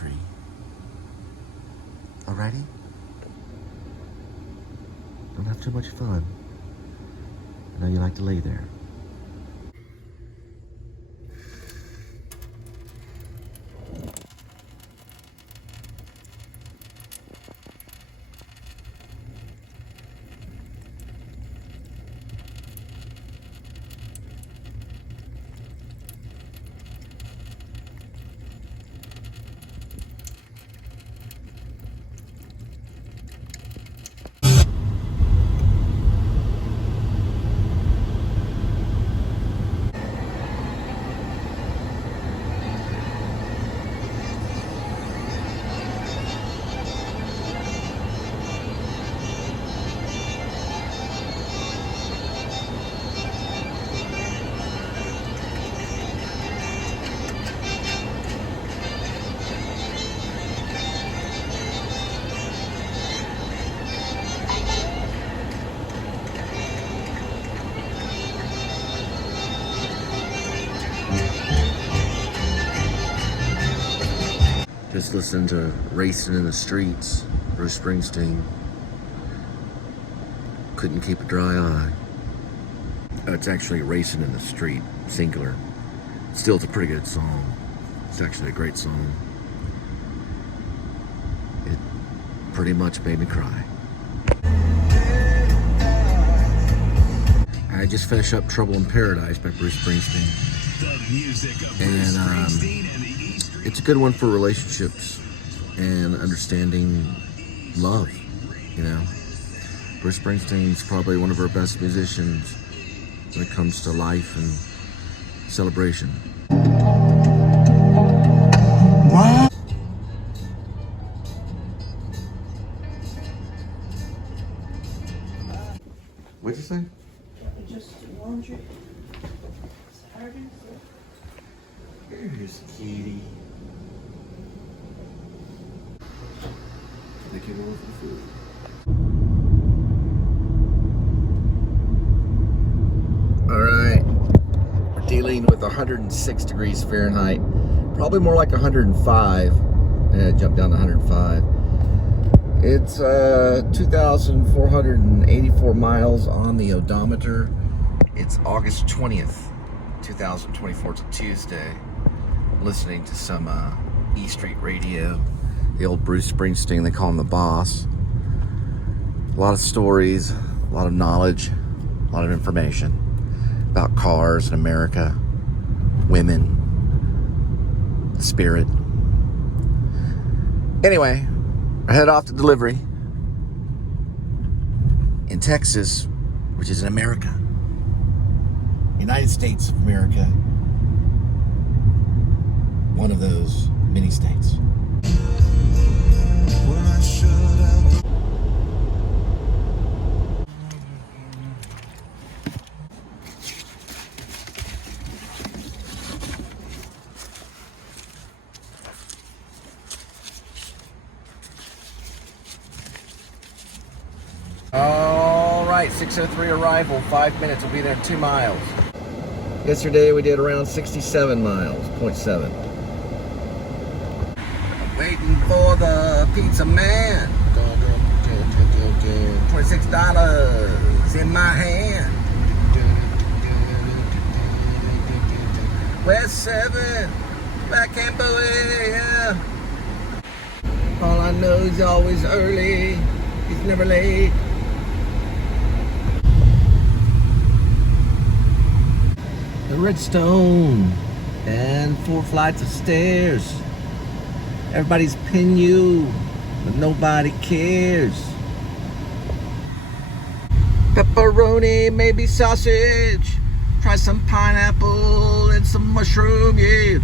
tree. Alrighty? Don't have too much fun. I know you like to lay there. Just listen to Racing in the Streets, Bruce Springsteen. Couldn't keep a dry eye. Oh, it's actually Racing in the Street, singular. Still, it's a pretty good song. It's actually a great song. It pretty much made me cry. I just finished up Trouble in Paradise by Bruce Springsteen. The music of Bruce And Springsteen and the it's a good one for relationships and understanding love, you know. Bruce Springsteen's probably one of our best musicians when it comes to life and celebration. What? What'd you say? Just laundry. Here's Kitty. They came over for the food. All right, we're dealing with 106 degrees Fahrenheit, probably more like 105. It jumped down to 105. It's 2,484 miles on the odometer. It's August 20th, 2024. It's a Tuesday. Listening to some E Street Radio, the old Bruce Springsteen, they call him the boss. A lot of stories, a lot of knowledge, a lot of information about cars in America, women, the spirit. Anyway, I head off to delivery in Texas, which is in America, United States of America. One of those many states. All right, 6:03 arrival, 5 minutes. We'll be there in 2 miles. Yesterday we did around 67 miles, 0.7. Waiting for the Pizza Man. $26 in my hand. West 7, back in Bowie, yeah. All I know is always early. He's never late. The Redstone and 4 flights of stairs. Everybody's pinning you, but nobody cares. Pepperoni, maybe sausage. Try some pineapple and some mushroom, yeah.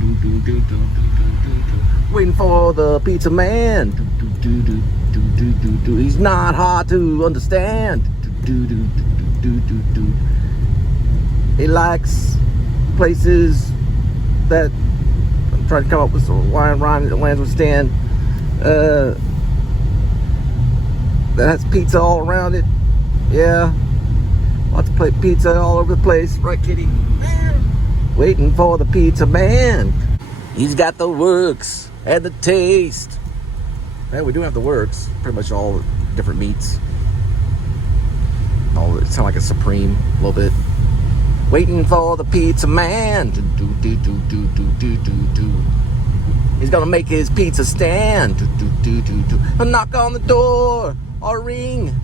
Waiting for the Pizza Man. He's not hard to understand. He likes places that I'm trying to come up with some rhyme that lands with stand. That has pizza all around it. Yeah. Lots of pizza all over the place. Right, kitty? Waiting for the Pizza Man. He's got the works and the taste. Hey, we do have the works. Pretty much all different meats. All it's kind of like a Supreme a little bit. Waiting for the pizza man. Do do do do do do do do do. He's gonna make his pizza stand. Do do do do do. He'll knock on the door or ring.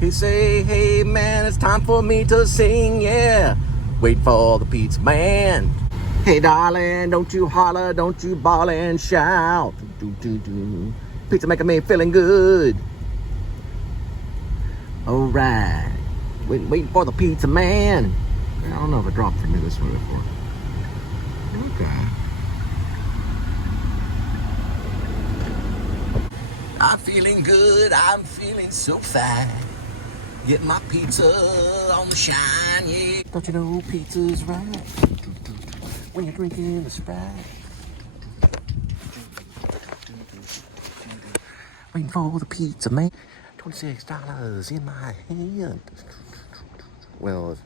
He say, "Hey man, it's time for me to sing." Yeah. Wait for the pizza man. Hey darling, don't you holler, don't you bawl and shout. Do do do do. Pizza making me feeling good. All right. Waiting for the pizza man. I don't know if it dropped for me this way before. Okay. I'm feeling good. I'm feeling so fine. Get my pizza on the shine, yeah. Don't you know pizza's right when you're drinking a Sprite? Waiting for the pizza man. $26 in my hand. Well,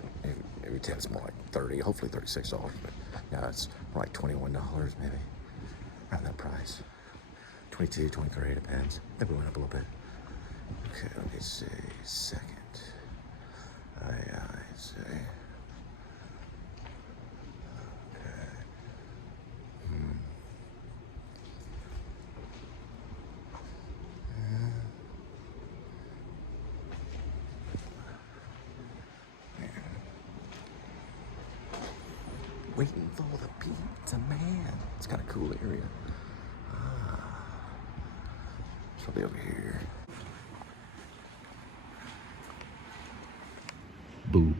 every 10 it's more like 30, hopefully $36. But yeah, it's more like $21 maybe. Around that price. 22, 23, depends. I think we went up a little bit. Okay, let me see. Second. I see. Okay. Waiting for the pizza man. It's kind of a cool area. It's probably over here. Boo.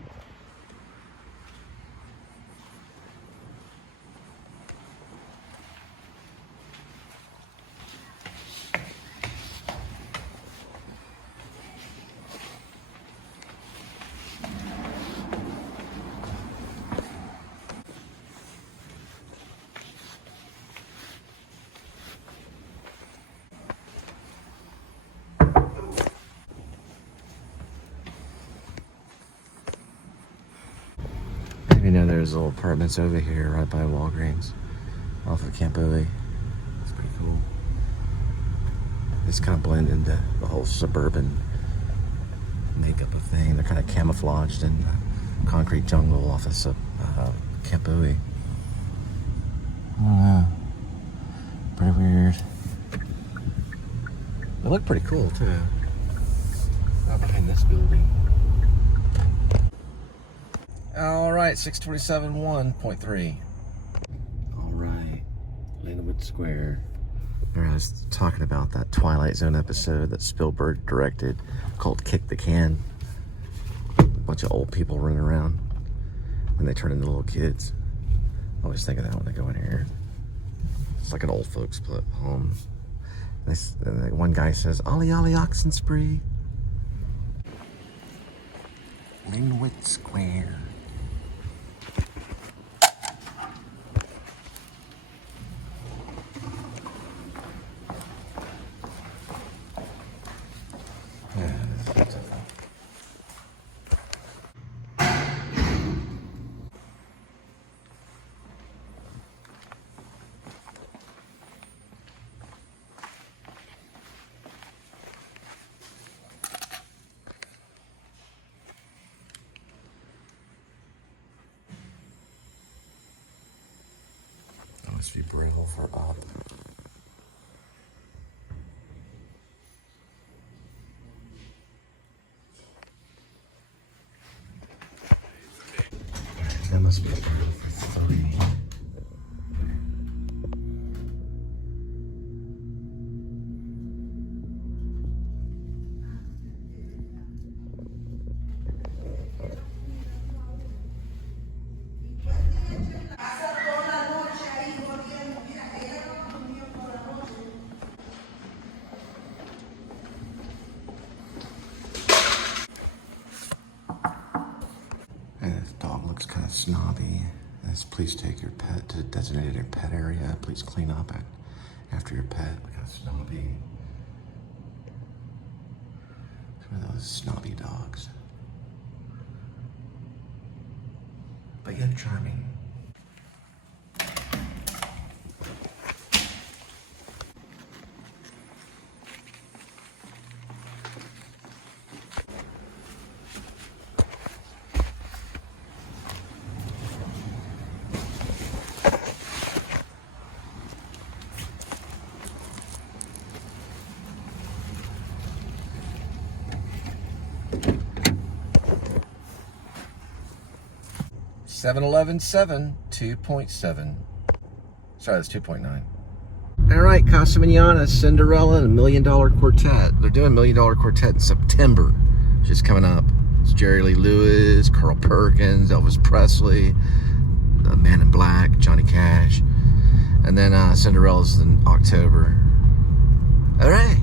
You know, there's little apartments over here right by Walgreens off of Camp Bowie. It's pretty cool. It's kind of blend into the whole suburban makeup of thing. They're kind of camouflaged in the concrete jungle off of Camp Bowie. I don't know. Pretty weird. They look pretty cool too. Right behind this building. All right, 627.1.3. All right, Lindenwood Square. I was talking about that Twilight Zone episode that Spielberg directed called Kick the Can. A bunch of old people running around when they turn into little kids. I always think of that when they go in here. It's like an old folks home. And one guy says, "Ollie, Ollie, oxen spree." Lindenwood Square. Must be brutal for Bob. That must be brutal for 3. Kind of snobby. Yes, please take your pet to designated pet area. Please clean up after your pet. Kind of snobby. Some of those snobby dogs. But yet charming. 7-11-7, 2.7. Sorry, that's 2.9. All right, Casa Manana, Cinderella, and $1 Million Quartet. They're doing $1 Million Quartet in September, which is coming up. It's Jerry Lee Lewis, Carl Perkins, Elvis Presley, the Man in Black, Johnny Cash. And then Cinderella's in October. All right.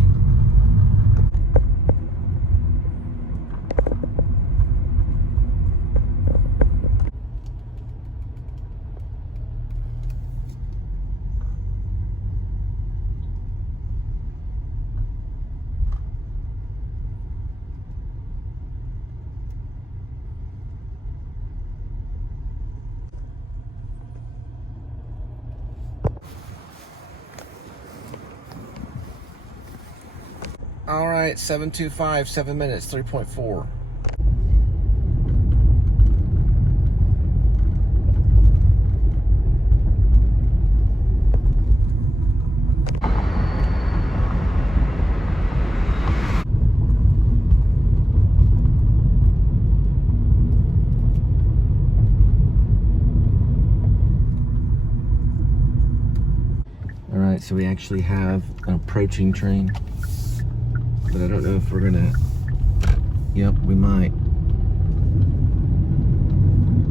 All right, 7:25, 7 minutes, 3.4. All right, so we actually have an approaching train. But I don't know if we're gonna, yep, we might.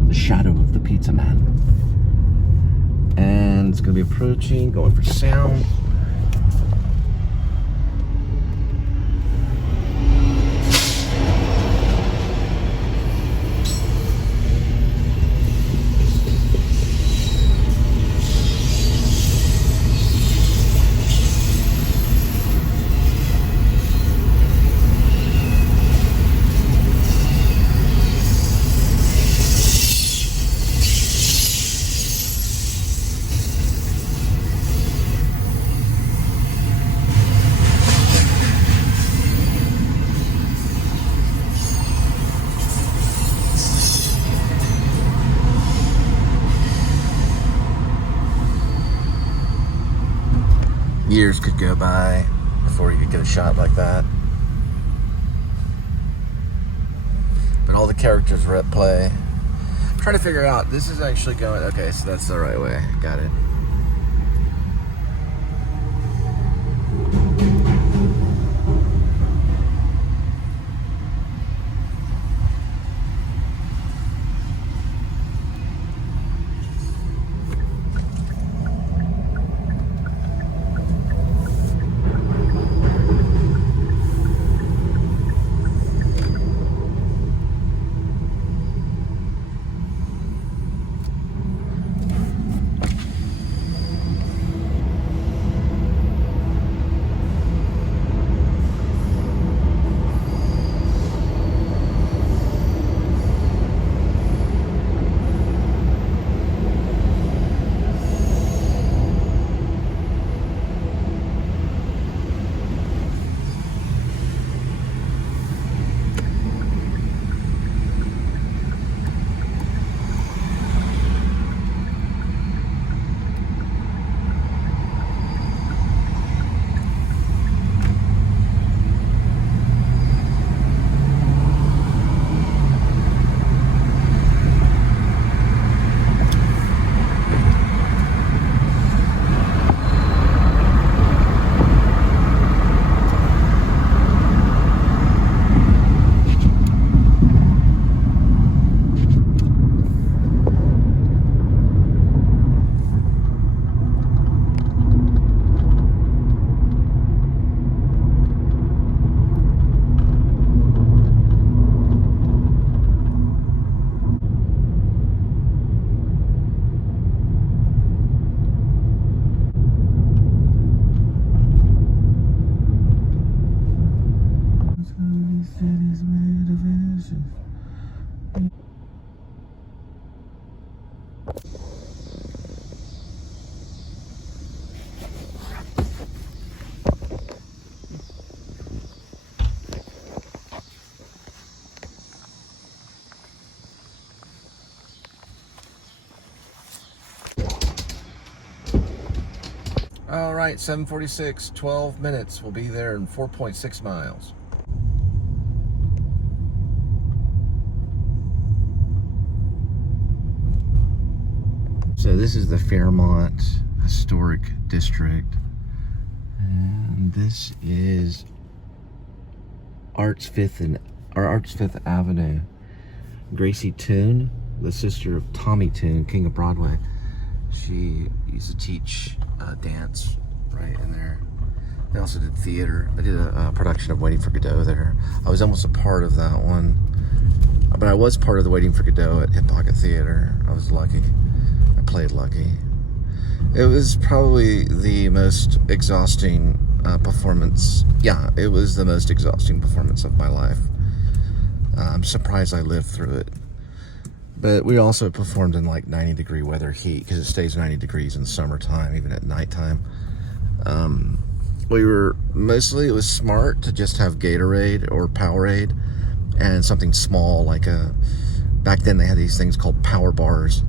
The shadow of the Pizza Man. And it's gonna be approaching, going for sound. Years could go by before you could get a shot like that. But all the characters were at play. I'm trying to figure out, this is actually going, okay, so that's the right way. Got it. All right, 7:46, 12 minutes. We'll be there in 4.6 miles. So this is the Fairmont Historic District. And this is Arts Fifth Avenue. Gracie Toon, the sister of Tommy Toon, King of Broadway. She used to teach dance right in there. They also did theater. I did a production of Waiting for Godot there. I was almost a part of that one. But I was part of the Waiting for Godot at Hip Pocket Theater. I was lucky. I played lucky. It was probably the most exhausting performance. Yeah, it was the most exhausting performance of my life. I'm surprised I lived through it. But we also performed in like 90-degree weather heat, because it stays 90 degrees in the summertime, even at nighttime. It was smart to just have Gatorade or Powerade and something small like back then they had these things called power bars.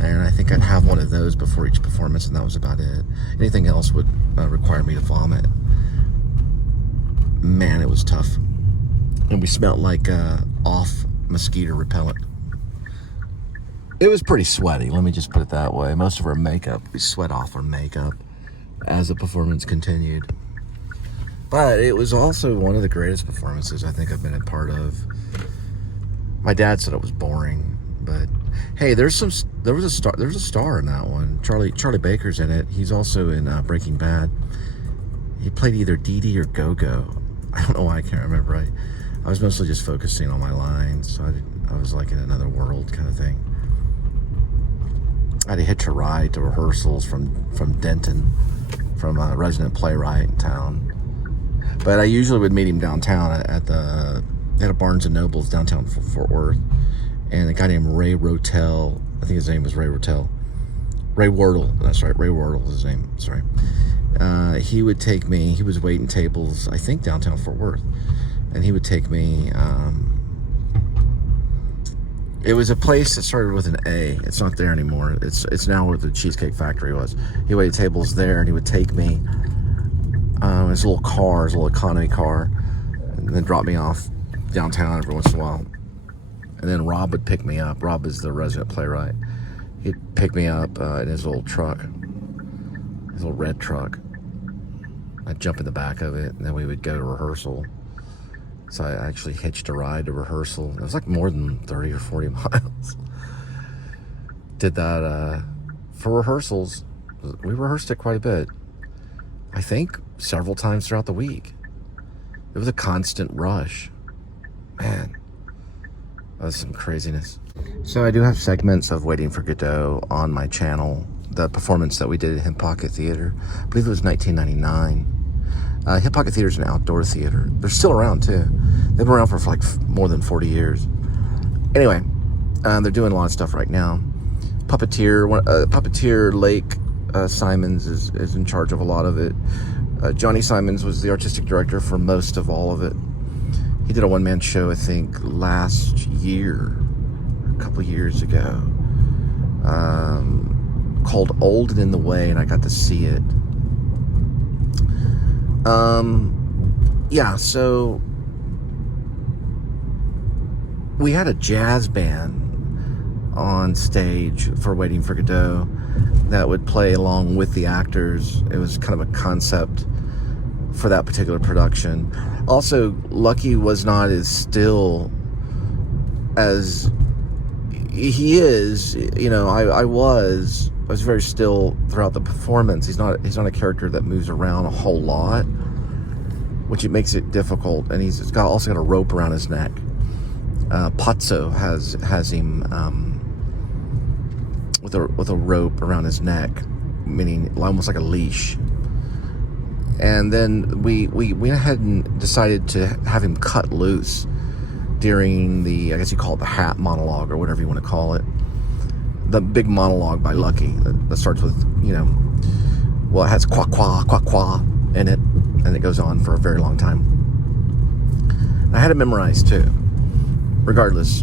And I think I'd have one of those before each performance, and that was about it. Anything else would require me to vomit. Man, it was tough. And we smelled like off mosquito repellent. It was pretty sweaty, let me just put it that way. Most of our makeup, we sweat off our makeup as the performance continued. But it was also one of the greatest performances I think I've been a part of. My dad said it was boring, but hey, there was a star in that one. Charlie Baker's in it. He's also in Breaking Bad. He played either Dee Dee or Go-Go. I don't know why I can't remember. I was mostly just focusing on my lines, so I was like in another world kind of thing. I had to hitch a ride to rehearsals from Denton, from a resident playwright in town. But I usually would meet him downtown at a Barnes & Noble's downtown Fort Worth. And a guy named Ray Rotel, I think his name was Ray Rotel. Ray Wardle, that's right, Ray Wardle is his name, sorry. He would take me, he was waiting tables, I think downtown Fort Worth. And he would take me, it was a place that started with an A. It's not there anymore. It's now where the Cheesecake Factory was. He waited tables there, and he would take me in his little car, his little economy car, and then drop me off downtown every once in a while. And then Rob would pick me up. Rob is the resident playwright. He'd pick me up in his little truck, his little red truck. I'd jump in the back of it, and then we would go to rehearsal. So I actually hitched a ride to rehearsal. It was like more than 30 or 40 miles. Did that for rehearsals. We rehearsed it quite a bit. I think several times throughout the week. It was a constant rush. Man, that was some craziness. So I do have segments of Waiting for Godot on my channel. The performance that we did at Hip Pocket Theater, I believe it was 1999. Hip Pocket Theater is an outdoor theater. They're still around too. They've been around for like more than 40 years. Anyway, they're doing a lot of stuff right now. Puppeteer Lake Simons is in charge of a lot of it. Johnny Simons was the artistic director for most of all of it. He did a one-man show, I think, last year, a couple years ago, called Old and in the Way, and I got to see it. Yeah, so we had a jazz band on stage for Waiting for Godot that would play along with the actors. It was kind of a concept for that particular production. Also, Lucky was not as still as he is. You know, I was very still throughout the performance. He's not a character that moves around a whole lot, which it makes it difficult. And he's also got a rope around his neck. Pazzo has him with a rope around his neck, meaning almost like a leash. And then we went ahead and decided to have him cut loose during the, I guess you call it the hat monologue or whatever you want to call it. The big monologue by Lucky that starts with, you know, well, it has qua qua qua qua in it, and it goes on for a very long time. I had it memorized too. Regardless,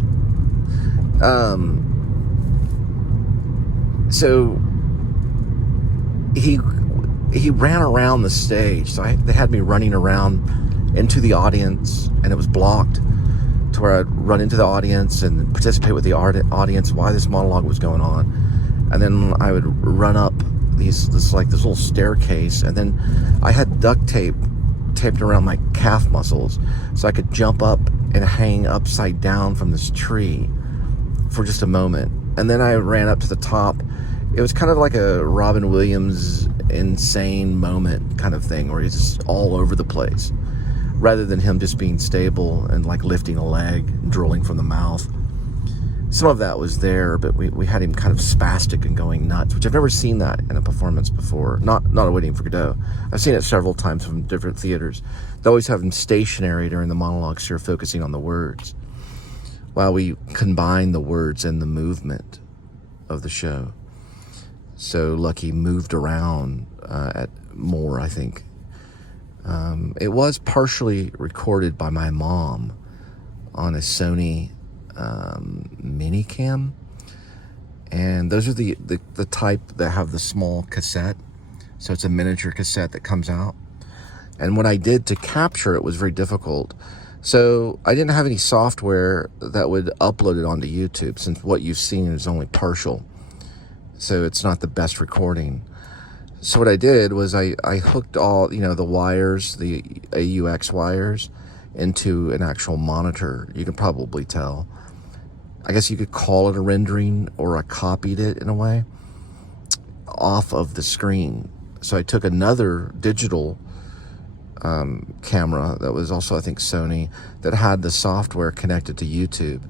so he ran around the stage. So they had me running around into the audience, and it was blocked to where I'd run into the audience and participate with the audience while this monologue was going on. and then I would run up this little staircase, and then I had duct tape taped around my calf muscles so I could jump up and hang upside down from this tree for just a moment. And then I ran up to the top. It was kind of like a Robin Williams insane moment kind of thing, where he's just all over the place, rather than him just being stable and like lifting a leg, drooling from the mouth. Some of that was there, but we had him kind of spastic and going nuts, which I've never seen that in a performance before. Not a Waiting for Godot. I've seen it several times from different theaters. They always have him stationary during the monologues, so you're focusing on the words, while we combine the words and the movement of the show. So Lucky moved around at more, I think. It was partially recorded by my mom on a Sony Minicam, and those are the type that have the small cassette, so it's a miniature cassette that comes out. And what I did to capture it was very difficult, so I didn't have any software that would upload it onto YouTube, since what you've seen is only partial, so it's not the best recording. So what I did was I hooked all, the wires, the AUX wires, into an actual monitor. You can probably tell. I guess you could call it a rendering, or I copied it in a way off of the screen. So I took another digital camera that was also, I think, Sony, that had the software connected to YouTube.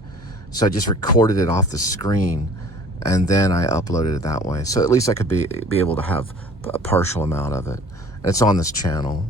So I just recorded it off the screen, and then I uploaded it that way. So at least I could be able to have a partial amount of it. And it's on this channel.